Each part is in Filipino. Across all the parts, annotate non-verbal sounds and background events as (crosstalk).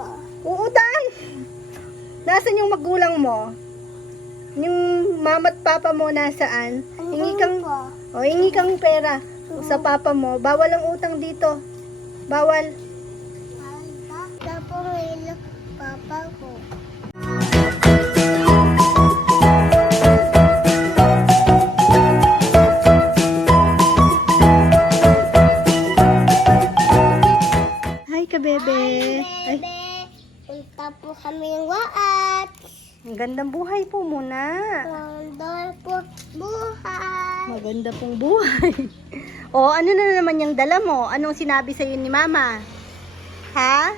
po. Uutang! Nasaan yung magulang mo? Yung mama at papa mo nasaan? Hingi kang, po. o hingi kang pera sa papa mo. Bawal ang utang dito. Bawal. Ay, ba? Tapos papa ko. Po kami ng waat. ang gandang buhay po muna. Condor po buhay. Maganda pong buhay. (laughs) o, ano na naman yung dala mo? Anong sinabi sa'yo ni mama? Ha?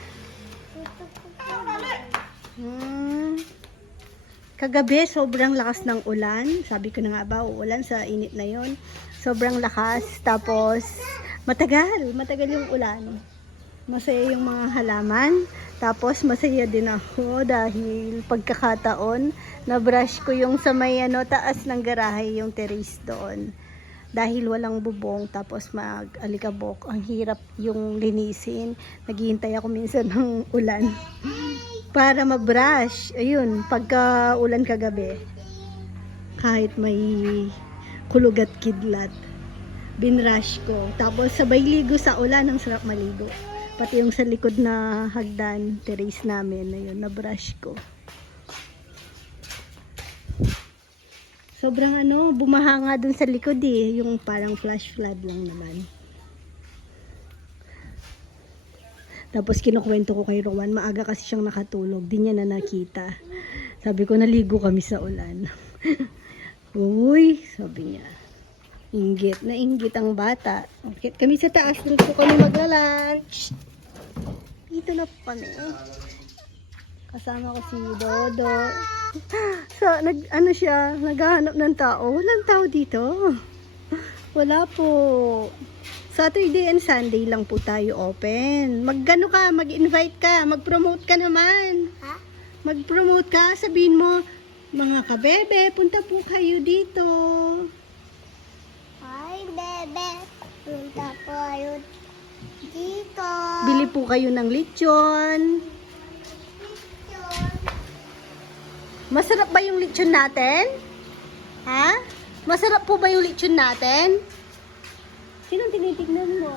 Hmm. Kagabi, sobrang lakas ng ulan. Sabi ko na nga ba, uulan sa init na yon. Sobrang lakas. Tapos, matagal. Matagal yung ulan. Masaya yung mga halaman. Tapos, masaya din ako dahil pagkakataon, na-brush ko yung sa may ano, taas ng garahe, yung terrace doon. Dahil walang bubong, tapos mag-alikabok. Ang hirap yung linisin. Naghihintay ako minsan ng ulan para ma-brush. Ayun, pagka ulan kagabi, kahit may kulog at kidlat, binrush ko. Tapos sabay ligo sa ulan, ang sarap maligo. Pati yung sa likod na hagdan, terrace namin, ayun, na-brush ko. Sobrang ano, bumaha nga dun sa likod eh, yung parang flash flood lang naman. Tapos kinukwento ko kay Rowan, maaga kasi siyang nakatulog, di niya na nakita. Sabi ko, naligo kami sa ulan. (laughs) Uy, sabi niya. Inggit na inggit ang bata. Okay, kami sa taas, dito po kami magla-lunch. Dito na po kami. Kasama ko si Dodo. (gasps) Sa, nag, ano siya, naghahanap ng tao. Walang tao dito. (gasps) Wala po. Saturday and Sunday lang po tayo open. Magano ka, mag-invite ka, mag-promote ka naman. Ha? Mag-promote ka, sabihin mo, mga kabebe, punta po kayo dito. Hi, bebe. Punta po kayo dito. Bili po kayo ng lechon. Masarap ba yung lechon natin? Ha? Masarap po ba yung lechon natin? Sinong tinitignan mo?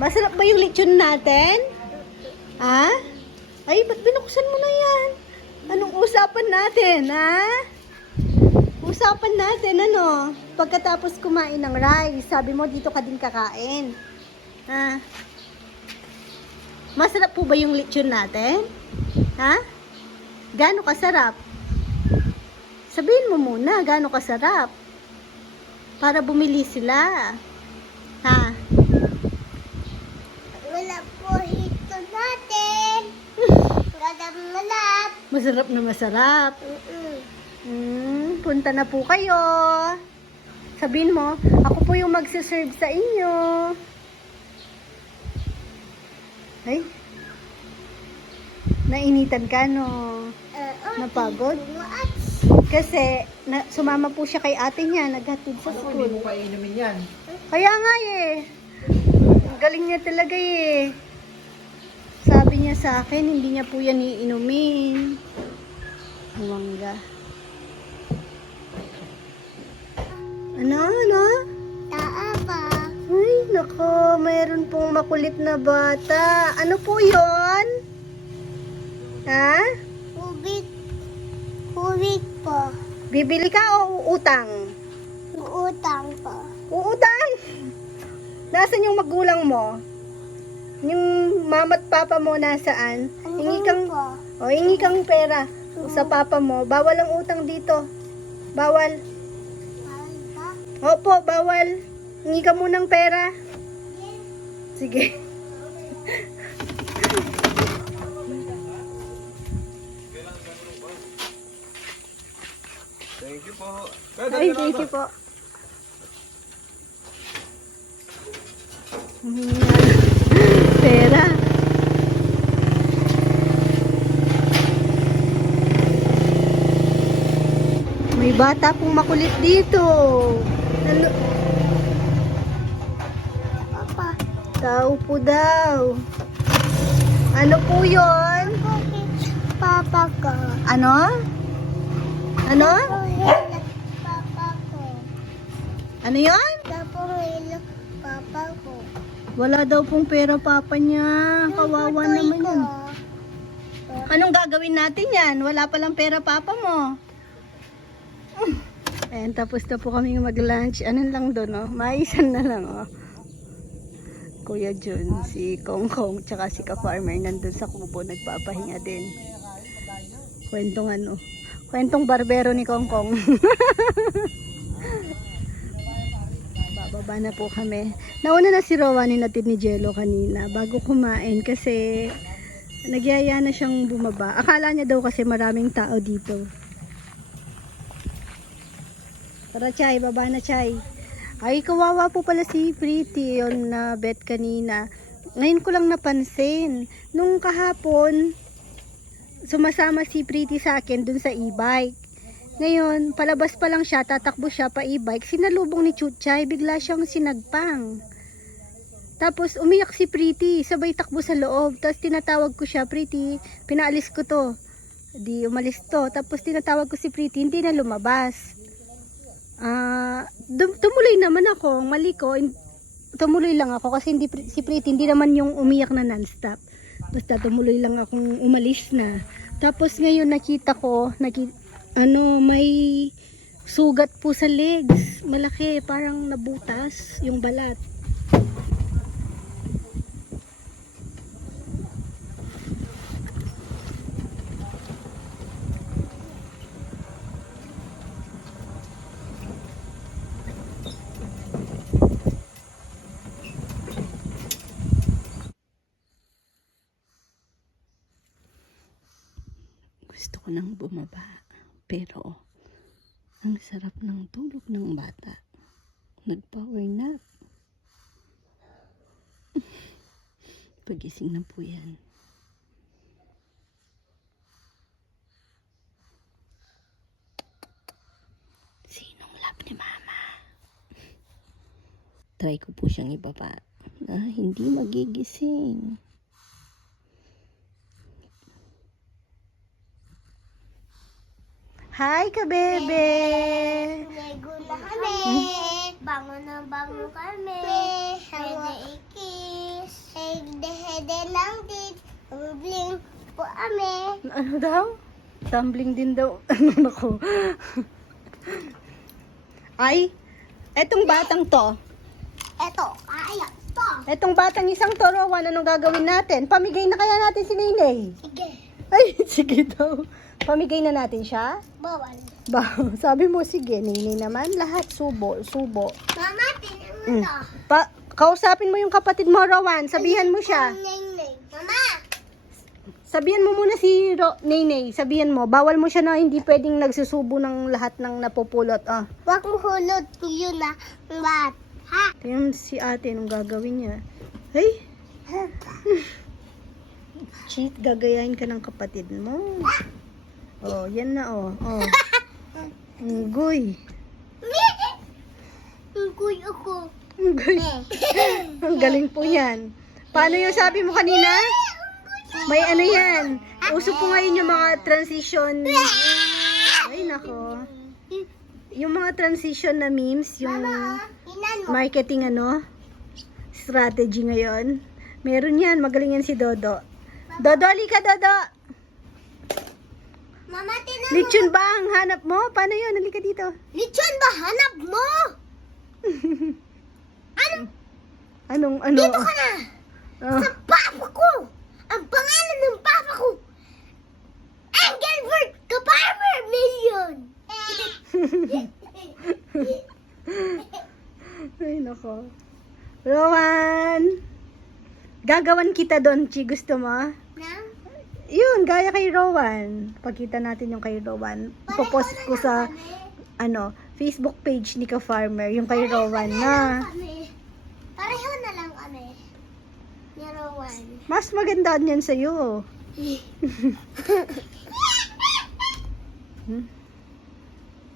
Masarap ba yung lechon natin? Ha? Ay, ba't binuksan mo na yan? Anong usapan natin, ha? Usapan natin, ano? Pagkatapos kumain ng rice, sabi mo dito ka din kakain. Ha? Masarap po ba yung lechon natin? Ha? Gaano kasarap? Sabihin mo muna, gaano kasarap? Para bumili sila. Ha? Wala po ito natin. (laughs) Malap. Masarap na masarap. Mm-mm. Hmm, punta na po kayo. Sabihin mo, ako po yung magsaserve sa inyo. Ay. Nainitan ka, no? Eh, oh, Napagod? Kasi, na, sumama po siya kay ate niya, naghatid sa Ano hindi school. mo pa inumin yan? Kaya nga eh. Ang galing niya talaga eh. Sabi niya sa akin, hindi niya po yan iinumin. Huwangga. Ano, ano? Taa. Ay, nako, mayroon pong makulit na bata. Ano po yon? Ha? Ubit. Ubit po. Bibili ka o uutang? Utang po. Uutang! Nasaan yung magulang mo? Yung mama at papa mo nasaan? Hingi kang, po. o hingi kang pera sa papa mo. Bawal ang utang dito. Bawal. Ay, ba? Opo, bawal. Hingi ka munang pera. Sige. Thank you po. Ay, thank you po. Humingi Pera. May bata pong makulit dito. Ano? Tao po daw. Ano po yun? Papa ko. Ano? Ano? Papa ko. Ano yun? Papa ko. Wala daw pong pera papa niya. Kawawa naman yun. Anong gagawin natin yan? Wala palang pera papa mo. Ayan, tapos na po kami mag-lunch. Ano lang doon, oh? Maisan na lang, oh. Kuya Jun, si Kong Kong, tsaka si Ka-Farmer nandun sa kubo, nagpapahinga din. Kwentong ano, kwentong barbero ni Kong Kong. (laughs) Bababa na po kami. Nauna na si Rowan natin ni Jello kanina bago kumain kasi nagyaya na siyang bumaba. Akala niya daw kasi maraming tao dito. Tara, Chay. Baba na, Chay. Ay, kawawa po pala si Pretty yun na bet kanina. Ngayon ko lang napansin. Nung kahapon, sumasama si Pretty sa akin dun sa e-bike. Ngayon, palabas pa lang siya, tatakbo siya pa e-bike. Sinalubong ni Chuchay, bigla siyang sinagpang. Tapos umiyak si Pretty, sabay takbo sa loob. Tapos tinatawag ko siya, Pretty, pinaalis ko to. Di umalis to. Tapos tinatawag ko si Pretty, hindi na lumabas. Dum- tumuloy naman ako. Ang Mali ko, tumuloy lang ako kasi hindi si Pretty hindi naman yung umiyak na non-stop. Basta tumuloy lang akong umalis na. Tapos ngayon nakita ko, naki, ano, may sugat po sa legs. Malaki, parang nabutas yung balat. Nang bumaba. Pero, ang sarap ng tulog ng bata. Nag-power nap. (laughs) Pagising na po yan. Sinong lap ni mama? Try ko po siyang ibaba. Ah, hindi magigising. Hi, kabebe! Lego na kami. Bango na bango kami. Pwede ikis. Hede-hede lang din. Bling po kami. Ano daw? Tumbling din daw. (laughs) Ano nako? Ay, etong batang to. Eto, kaya to. Etong batang isang to, Rowan, anong gagawin natin? Pamigay na kaya natin si Nenay? Sige. Ay, (laughs) sige daw. Pamigay na natin siya? Bawal. Ba, (laughs) sabi mo, sige, Nenay naman, lahat subo, subo. Mama, tinan mo Mm. to. Pa, kausapin mo yung kapatid mo, Rowan. Sabihan mo siya. Mama! Sabihan mo muna si Ro Nenay. Sabihan mo, bawal mo siya na hindi pwedeng nagsusubo ng lahat ng napupulot. Ah, Huwag mo hulot yun na. Bat. Ha? tingnan si ate nung gagawin niya. Ay, (laughs) cheat, gagayahin ka ng kapatid mo. Oh, yan na oh. Oh. (laughs) Unggoy. Unggoy ako. Unggoy. (laughs) Ang galing po yan. Paano yung sabi mo kanina? May ano yan. Uso po ngayon yung mga transition. Ay, nako. Yung mga transition na memes, yung mo. marketing ano, strategy ngayon. Meron yan, magaling yan si Dodo. Dodo, ka Dodo! Mama, tinan. Lechon ba ang hanap mo? Paano yun? Halika dito. Lechon ba hanap mo? (laughs) ano? Anong, ano? Dito ka na. Oh. Sa papa ko. Ang pangalan ng papa ko. Engelbert Kaparmer Million. (laughs) Ay, nako. Rowan! Gagawan kita doon, Chi. Gusto mo? Na? Yun, gaya kay Rowan. Pagkita natin yung kay Rowan. Ipopost ko sa, ano, Facebook page ni Ka Farmer, yung kay Rowan na. Pareho na lang kami. Ni Rowan. Mas maganda yan sa'yo. (laughs) Hmm?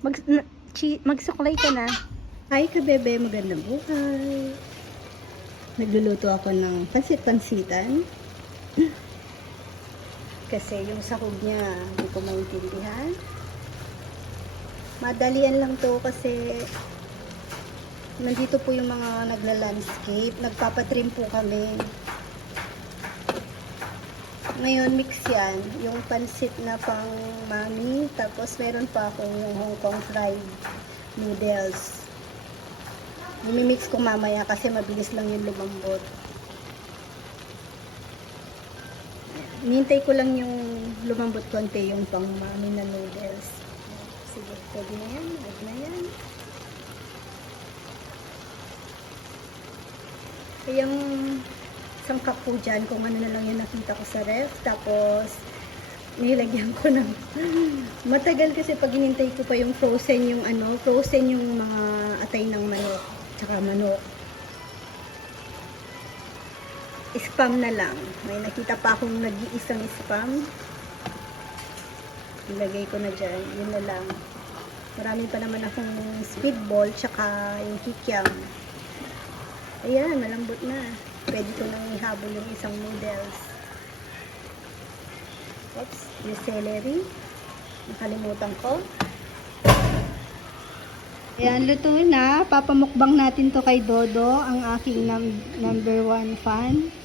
Mag, na, chi, magsuklay ka na. Hi ka bebe, magandang buhay. Nagluluto ako ng pansit-pansitan. Kasi yung sahog niya hindi ko maintindihan. Madalian lang to kasi nandito po yung mga nagla-landscape. Nagpapatrim po kami. Ngayon, mix yan. Yung pansit na pang mami. Tapos, meron pa akong yung Hong Kong fried noodles. Mimimix ko mamaya kasi mabilis lang yung lumambot. Nintay ko lang yung lumambot konti yung pang mami na noodles. Sige, pwede na yan. Huwag na yan. Yung isang cup po dyan, kung ano na lang yung nakita ko sa ref. Tapos, nilagyan ko ng (laughs) matagal kasi pag inintay ko pa yung frozen yung ano, frozen yung mga atay ng manok, tsaka manok. Spam na lang. May nakita pa akong nag-iisang spam. Ilagay ko na dyan. Yun na lang. Marami pa naman akong speedball, tsaka yung kikiam. Ayan, malambot na. Pwede ko nang ihabol yung isang noodles. Oops, yung celery. Nakalimutan ko. Ayan, luto na. Papamukbang natin to kay Dodo, ang aking num- number one fan.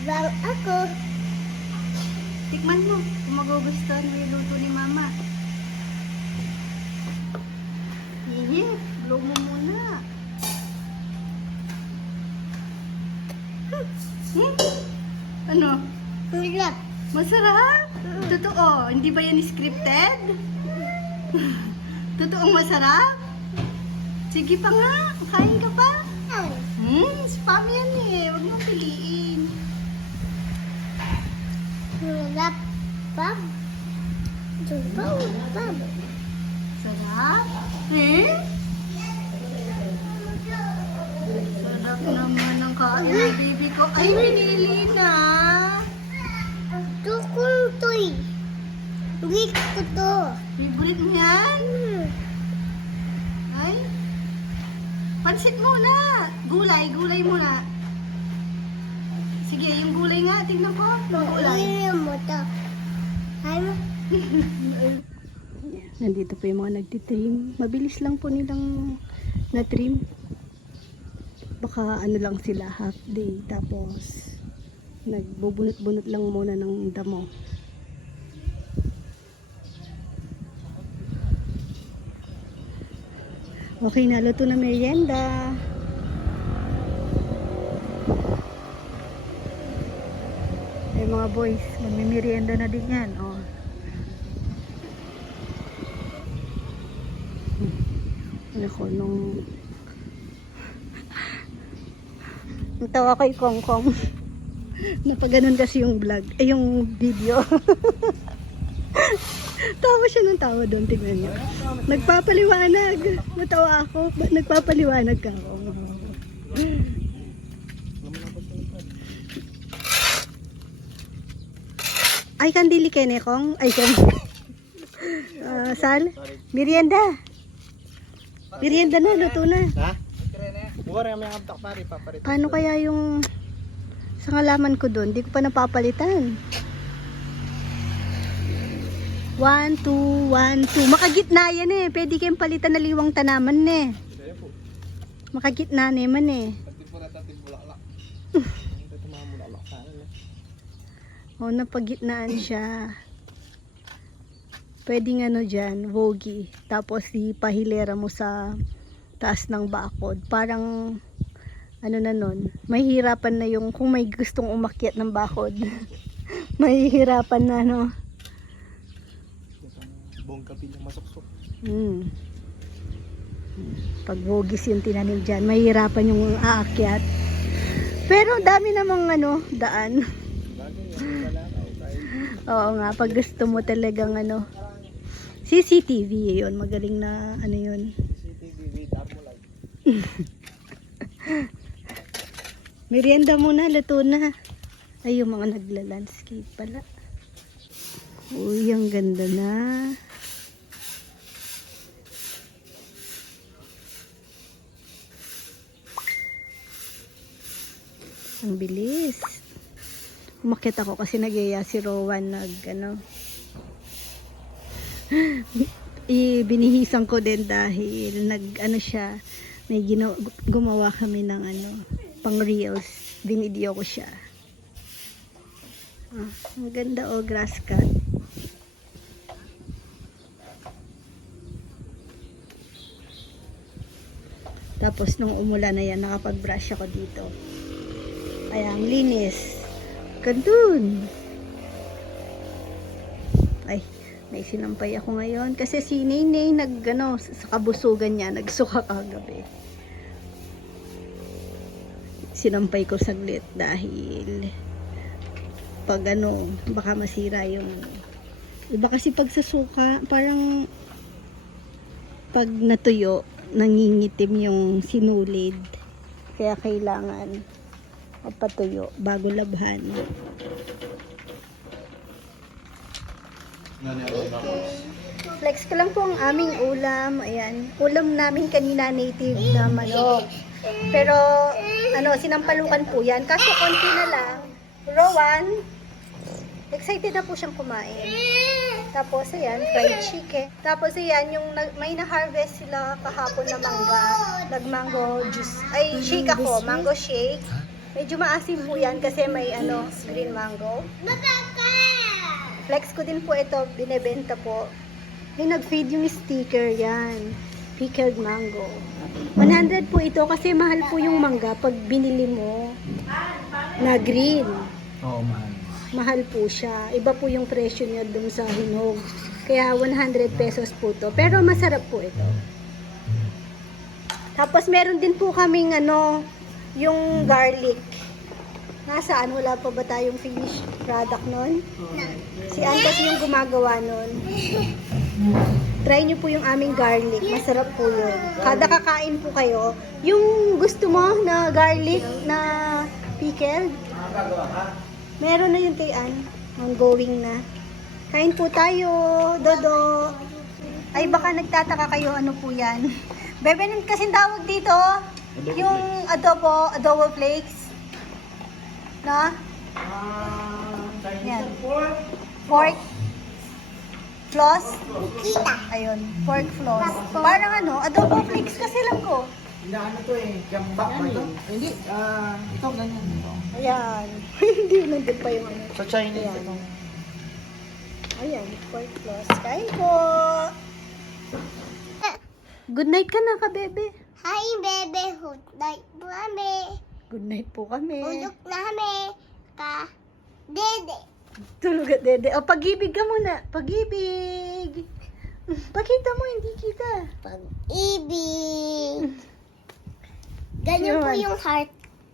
Lubang ako. Tikman mo kung magugustuhan mo yung luto ni Mama. Hihi, blow mo muna. Hmm? Ano? Ulap. Masarap? Totoo, hindi ba yan scripted? Totoong masarap? Sige pa nga, kain ka pa. Hmm, spam yan eh. Ulap. Pam. Subaw. Pam. Sarap? Eh? Sarap naman ng kain ng baby ko. Ay, pinili na. Tukul toy. Ulit ko to. Favorite mo yan? Hmm. Ay. Pansit muna. Gulay, gulay muna. Sige, yung gulay nga. Tingnan ko. Yung gulay. Mo to. (laughs) Nandito po yung mga nagtitrim. Mabilis lang po nilang na-trim. Baka ano lang sila, half day. Tapos, nagbubunot-bunot lang muna ng damo. Okay na, luto na merienda. Eh mga boys, magmimerienda na din yan. Oh. Ako, nung... Natawa kay Kong Kong. (laughs) Napaganon kasi yung vlog, eh yung video. (laughs) tawa siya ng tawa doon, tingnan niyo. Nagpapaliwanag. Natawa ako. Nagpapaliwanag ka? Oo. Ay, kandili kene kong. Ay, kong. (laughs) Ah, Sal, merienda. Merienda na, luto na. Ha? Paano kaya yung sa ngalaman ko doon? Di ko pa napapalitan. One, two, one, two. Makagitna yan eh. Pwede kayong palitan na liwang tanaman eh. Makagitna naman eh. O, napagitnaan siya. Pwedeng ano dyan, wogi. Tapos ipahilera mo sa taas ng bakod. Parang, ano na nun, mahihirapan na yung, kung may gustong umakyat ng bakod. (laughs) mahihirapan na, no? Buong kapil yung masuksok. Mm. Pag wogis yung tinanim dyan, mahihirapan yung aakyat. Pero dami namang ano, daan. Bagay yan. Wala ka. Okay. Oo nga, pag gusto mo talagang ano, CCTV yun, magaling na ano yun. CCTV with Armolite. (laughs) Merienda muna, luto na. Ay, yung mga nagla-landscape pala. Uy, ang ganda na. Ang bilis. Umakyat ako kasi nagyaya si Rowan nag ano. (laughs) I, binihisan ko din dahil nag ano siya may ginawa, gumawa kami ng ano pang reels. Binidyo ko siya. Ah, ang ganda o grass cut. Tapos nung umulan na yan nakapag brush ako dito. Ay ang linis gandun ay may sinampay ako ngayon. Kasi si Nene nag ano, sa kabusugan niya nagsuka kagabi. Sinampay ko saglit dahil pag ano baka masira yung iba kasi pag sa suka parang pag natuyo nangingitim yung sinulid. Kaya kailangan mapatuyo bago labhan Flex ko lang po ang aming ulam. Ayan. Ulam namin kanina native na manok. Pero, ano, sinampalukan po yan. Kaso konti na lang. Rowan, excited na po siyang kumain. Tapos, ayan, fried chicken. Tapos, ayan, yung may na-harvest sila kahapon na mangga. Nag-mango juice. Ay, shake ako. Mango shake. Medyo maasim po yan kasi may, ano, green mango. Flex ko din po ito, binebenta po. May nag-feed yung sticker yan. Pickled mango. 100 po ito kasi mahal po yung mangga pag binili mo na green. Oo, mahal. Mahal po siya. Iba po yung presyo niya dun sa hinog. Kaya 100 pesos po to. Pero masarap po ito. Tapos meron din po kaming ano, yung garlic. Nasaan? Wala pa ba tayong finished product nun? Si Ann kasi yung gumagawa nun. Try nyo po yung aming garlic. Masarap po yun. Kada kakain po kayo, yung gusto mo na garlic na pickled, meron na yun kay Ann. Ongoing na. Kain po tayo, Dodo. Ay, baka nagtataka kayo, ano po yan. (laughs) Bebe, kasi tawag dito, yung adobo, adobo flakes. Na? Yan. Pork floss. Kita. Ayun, pork floss. Parang ano, adobo flakes kasi lang ko. Inaano to eh, jambak ba ito? Hindi, ah, ito ganyan. Ayan. (laughs) Hindi nandun pa yung ano. Sa Chinese Ayan. ito. Ayan, pork floss. Kain po. Good night ka na ka, bebe. Hi, bebe. Good night po kami. Good night po kami. Ulok namin. Ka. Dede. Tulog at dede. O, pag-ibig ka muna. Pag-ibig. Pakita mo, hindi kita. Pag-ibig. Ganyan po Yun. yung heart.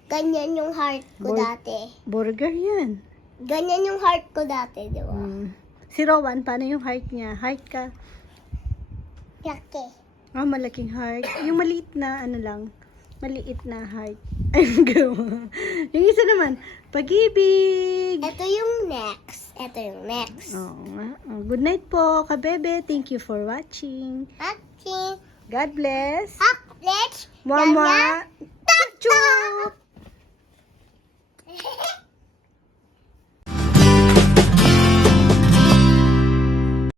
Ganyan yung heart ko Boy. dati. Burger yan. Ganyan yung heart ko dati, di ba? Mm. Si Rowan, paano yung heart niya? Heart ka? Laki. Ah, malaking heart. Yung maliit na, ano lang, maliit na heart. (laughs) Ay, gawa. Yung isa naman, pag-ibig. Ito yung next. Ito yung next. Oo nga. Oh, good night po, kabebe. Thank you for watching. Okay. God bless. Up, let's. Mama. Chup! Ganyan. (laughs)